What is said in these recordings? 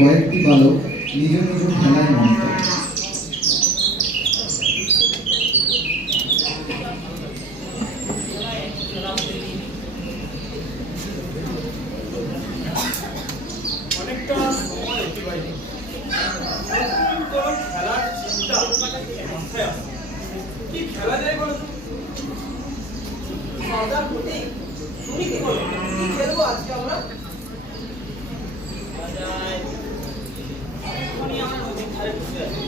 কয়েকটি বালক নিজ নিজ খেলায় মন্ত অনেকটা সময় অতিবাহিত নতুন কোনো খেলার চিন্তা মাথায় আসে কি খেলা যায় বলো তো? সর্দার প্রতীক তুমি কি বলো কি খেলব আজকে আমরা এখনই আমার নদীর ধারে বসে আছি।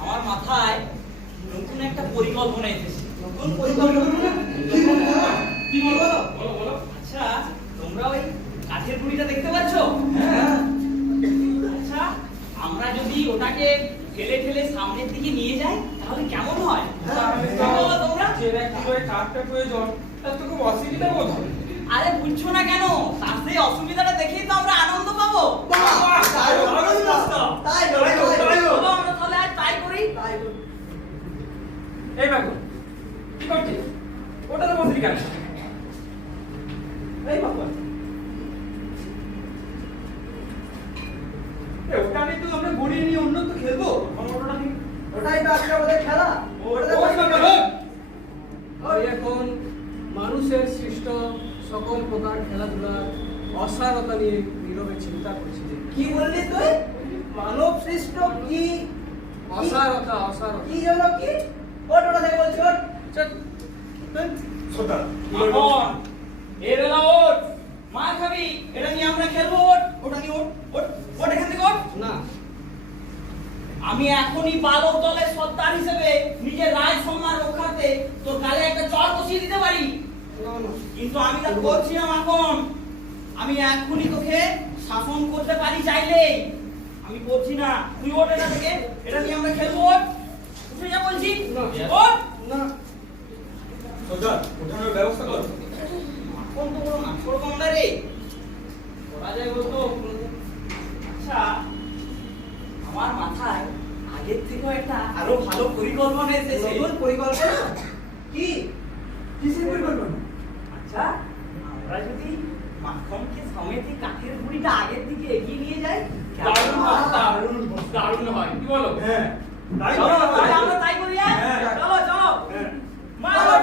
আমার মাথায় নতুন একটা পরিকল্পনা এসেছে নতুন পরিকল্পনা কি বলব কি বলব বলো বলো আচ্ছা তোমরা ওই কাঠের গুড়িটা দেখতে পাচ্ছ? হ্যাঁ। আচ্ছা আমরা যদি ওটাকে ঠেলে ঠেলে সামনের দিকে নিয়ে যাই তাহলে কেমন হয়? কি বলো তোমরা? যে ব্যক্তি ওই কাঠটা প্রয়োজন তার তো খুব অসুবিধা বোধ হবে আরে বুঝছ না কেন? তার সেই অসুবিধাটা দেখেই তো আমরা আনন্দ পাবো। বাহ তাই আমরা তাহলে করি। তাই এই বাবু কি করছিস? ওটা তো বসলি কেন? এই বাবা। ওটা নিয়ে তো আমরা নিয়ে অন্য তো খেলব। ওটা ওটাই তো আজকে আমাদের খেলা। এখন মানুষের সৃষ্ট সকল প্রকার খেলাধুলার অসারতা নিয়ে নীরবে চিন্তা করছি। যে কি বললি তুই? মানব সৃষ্ট কি? অসারতা অসারতা। কি যেন কি? ওট ওটা থেকে বলছি ওট চল, ওঠ। মার খাবি এটা নিয়ে আমরা খেলব ওটা নিয়ে ওঠ ওঠ ওঠ এখান থেকে ওঠ। না। আমি এখনই বালক দলের সর্দার হিসেবে নিজের রাজ সম্মান রক্ষার্থে তোর গালে একটা চর বসিয়ে দিতে পারি। না না। কিন্তু আমি তা করছি না মাখন আমি এখনই তোকে শাসন করতে পারি চাইলে। আমি করছি না তুই ওঠ এটা থেকে এটা নিয়ে আমরা খেলব ওঠ। উঠে যা বলছি। না। ওঠ। না। সোদা, ওঠানোর ব্যবস্থা কর। মাখন তো বড় মাখন কমলা রে? করা যায় বলতো আচ্ছা আমার মাথায় আগের থেকেও একটা আরও ভালো পরিকল্পনা এসেছে। নতুন পরিকল্পনা? কি? কিসের পরিকল্পনা? আচ্ছা আমরা যদি মাখনকে সমেত কাঠের গুড়িটা আগের দিকে এগিয়ে নিয়ে যাই দারুণ হয়, দারুণ দারুণ হয়। কি বলো? হ্যাঁ তাই চলো তাই। আমরা তাই করি হ্যাঁ? হ্যাঁ। চলো চলো। হ্যাঁ। মারো,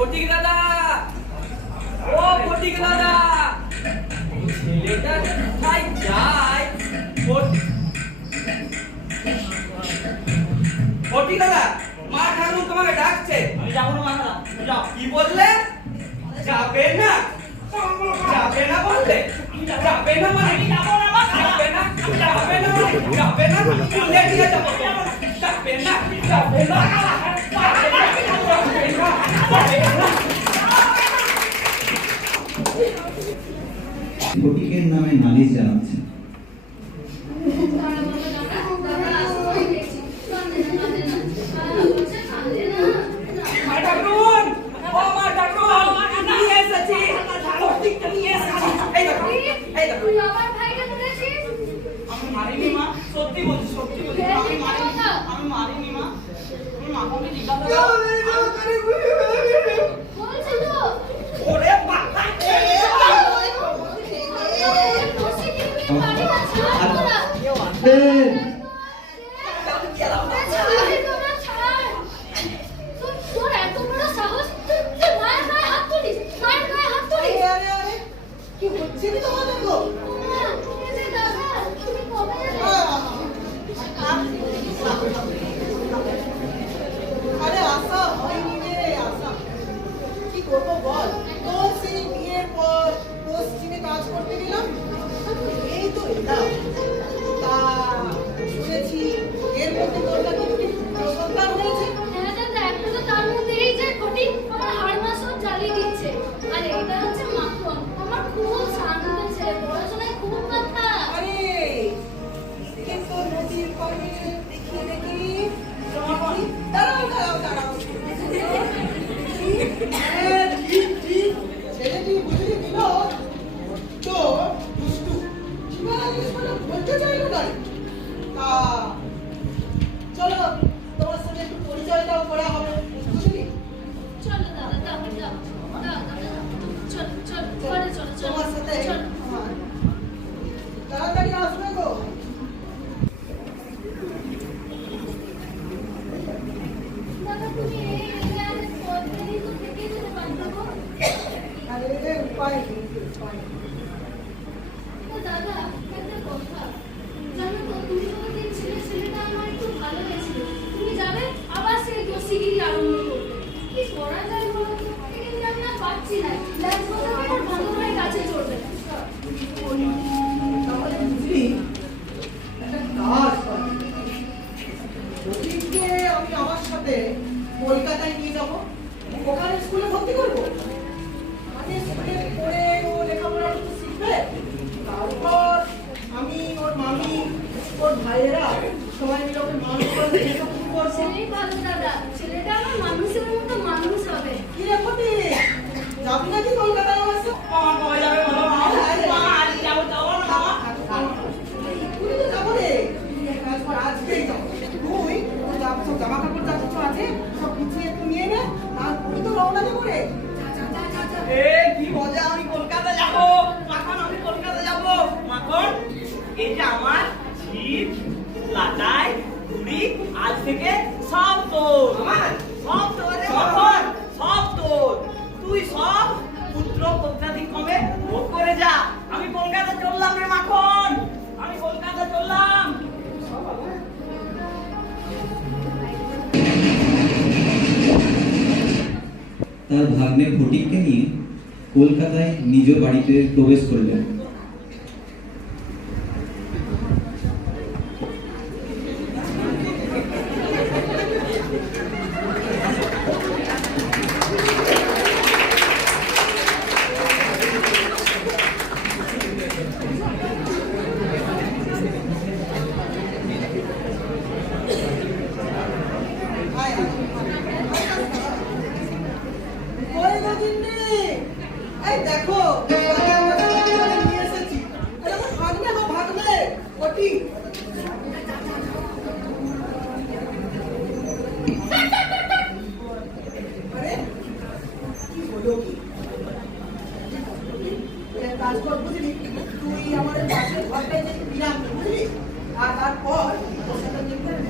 ফটিক দাদা! ও ফটিক দাদা! ছেলেটা কোথায় যায়? ফটিক দাদা মা ঠাকুর তোমাকে ডাকছে। আমি যাব না মাথা যাও। কি বললে? যাবে না। যাবে না বললে? যাবে না মানে আমি যাব না মা যাবে না? যাবে না মানে যাবে না যাব যাবে না যাবে না যাবে না যাবে না যাবে না ফটিকের নামে নালিশ জানাচ্ছে দাদা তুমি এই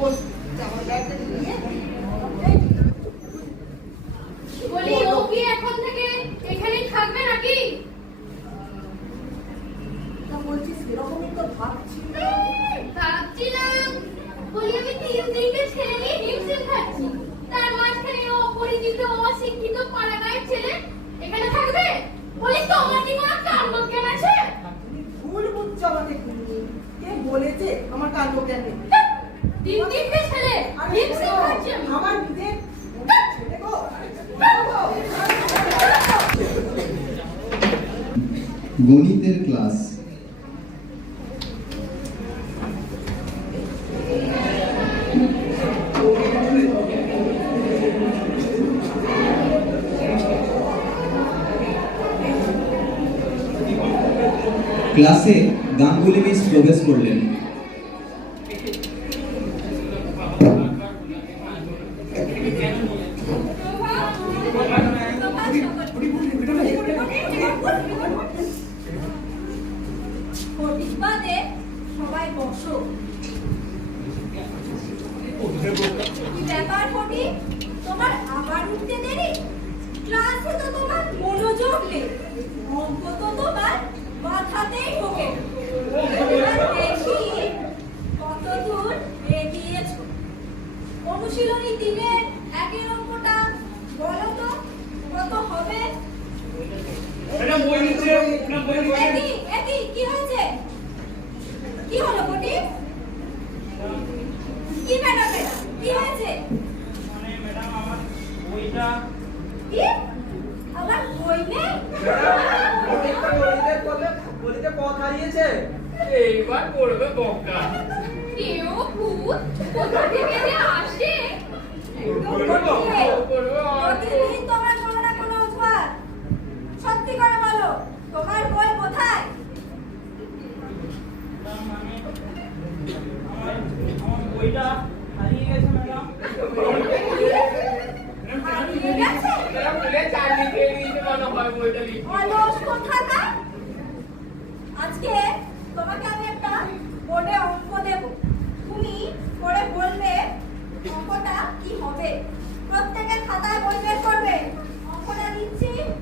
после. ক্লাসে গাঙ্গুলি মিস প্রবেশ করলেন।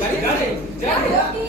జై జై జై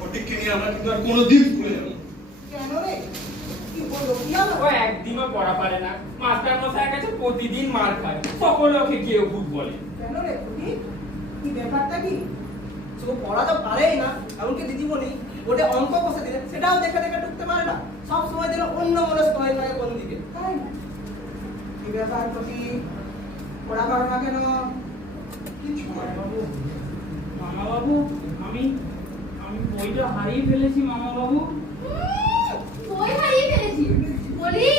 ওটিকে নিয়ে ওটা অঙ্ক কষে দিলে সেটাও দেখে দেখে ঢুকতে পারে না। সব সময় যেন অন্য মনস্ক হয়ে থাকে কোন দিকে তাই না কি ব্যাপার খুঁটি পড়া পারে না কেন? কিছু হয় বাবু। মামা বাবু আমি আমি বইটা হারিয়ে ফেলেছি মামা বাবু বই হারিয়ে ফেলেছি? বলি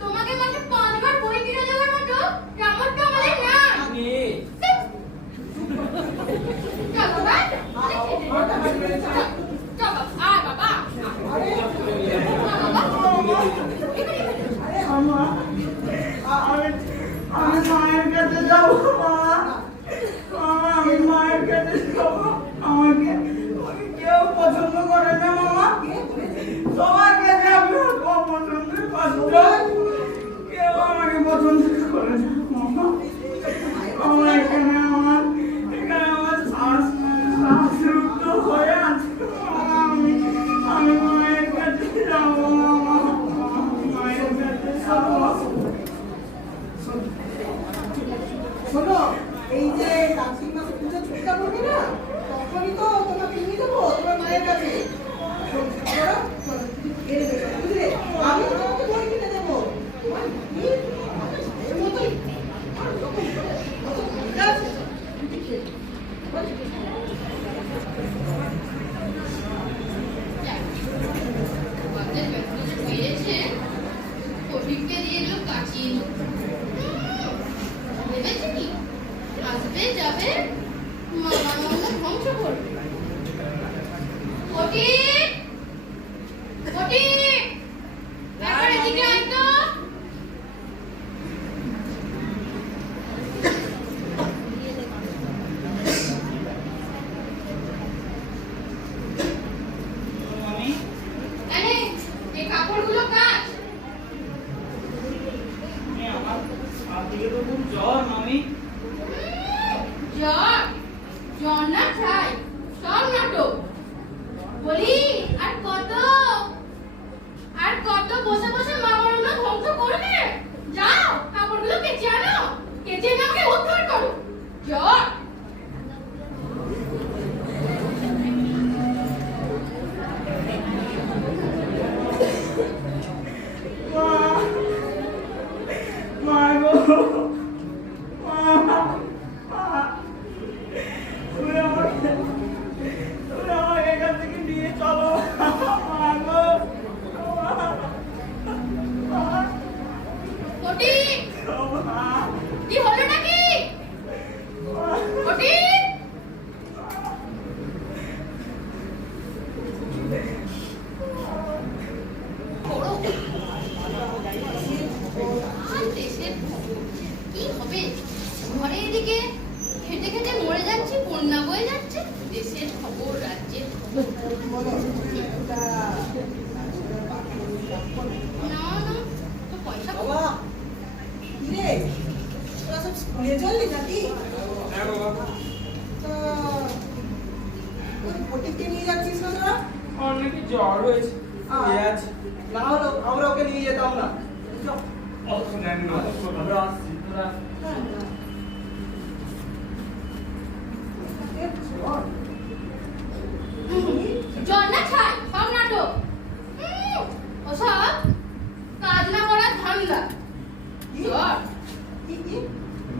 তোমাকে মাত্র পাঁচবার বই কিনে দেওয়ার মতো রামটা আমাদের না। কে বাবা বাবা আরে বাবা।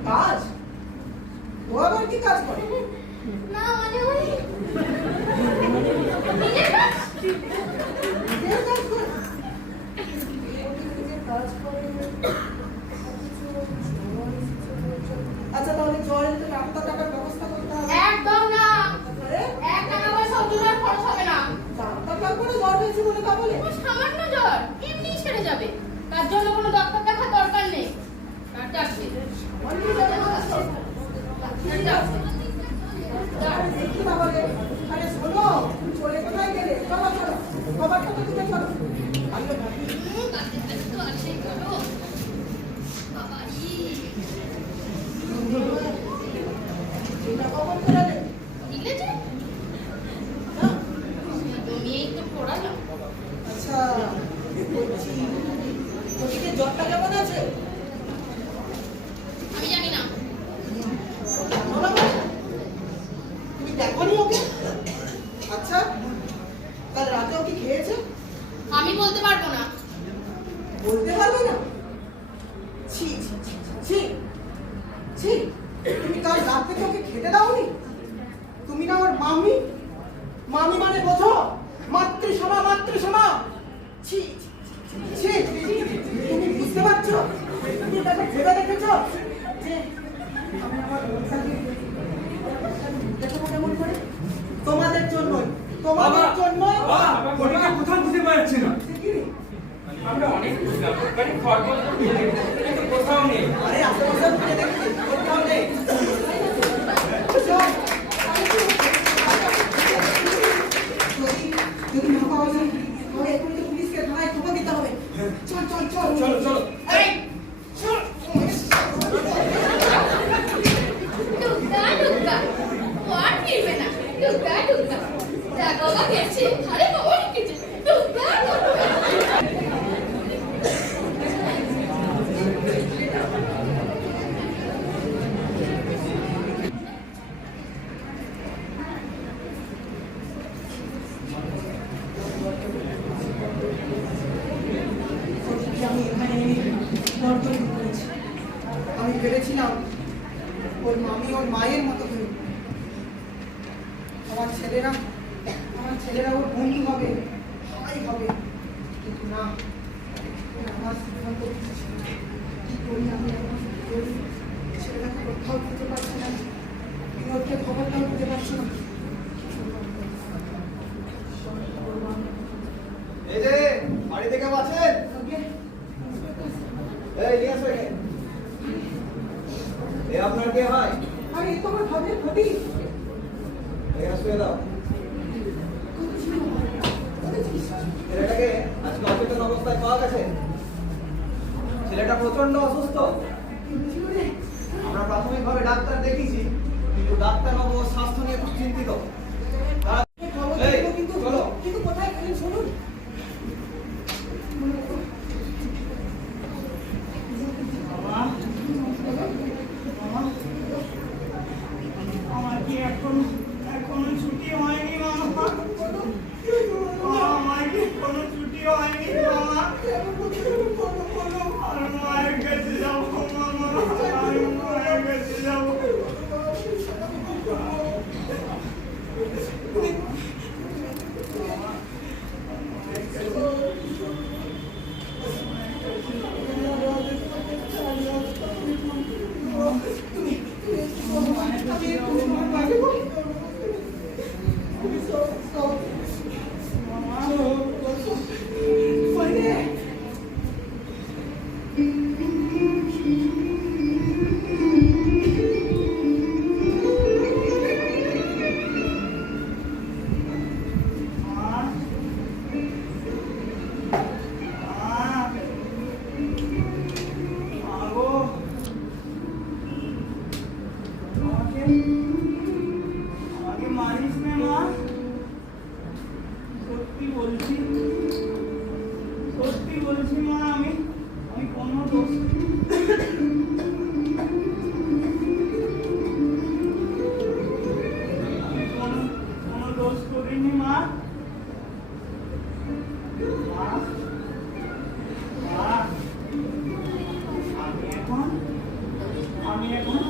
কাজ? ও আবার কি কাজ করে? মানে আচ্ছা তাহলে জল তো রাখতে টাকার ব্যবস্থা করতে হবে। একদম না। এক টাকা পয়সা অজুরার খরচ হবে না। ডাক্তার লাগবে না জ্বর হয়েছে বলে তা বলে? সামান্য জ্বর এমনি ছেড়ে যাবে। তার জন্য কোনো 我这，খরগোশ ভেবেছিলাম, ওর মামি ওর মায়ের মতো করে আমার ছেলেরা আমার ছেলেরা ওর বন্ধু হবে, সবাই হবে। কিন্তু না আমার সিদ্ধান্ত কি করি আমি আমার ছেলেটাকে কোথাও খুঁজে পারছি না। খবরটাও খুঁজে পারছি না। বার্তা নেব স্বাস্থ্য নিয়ে খুব চিন্তিত। Yeah.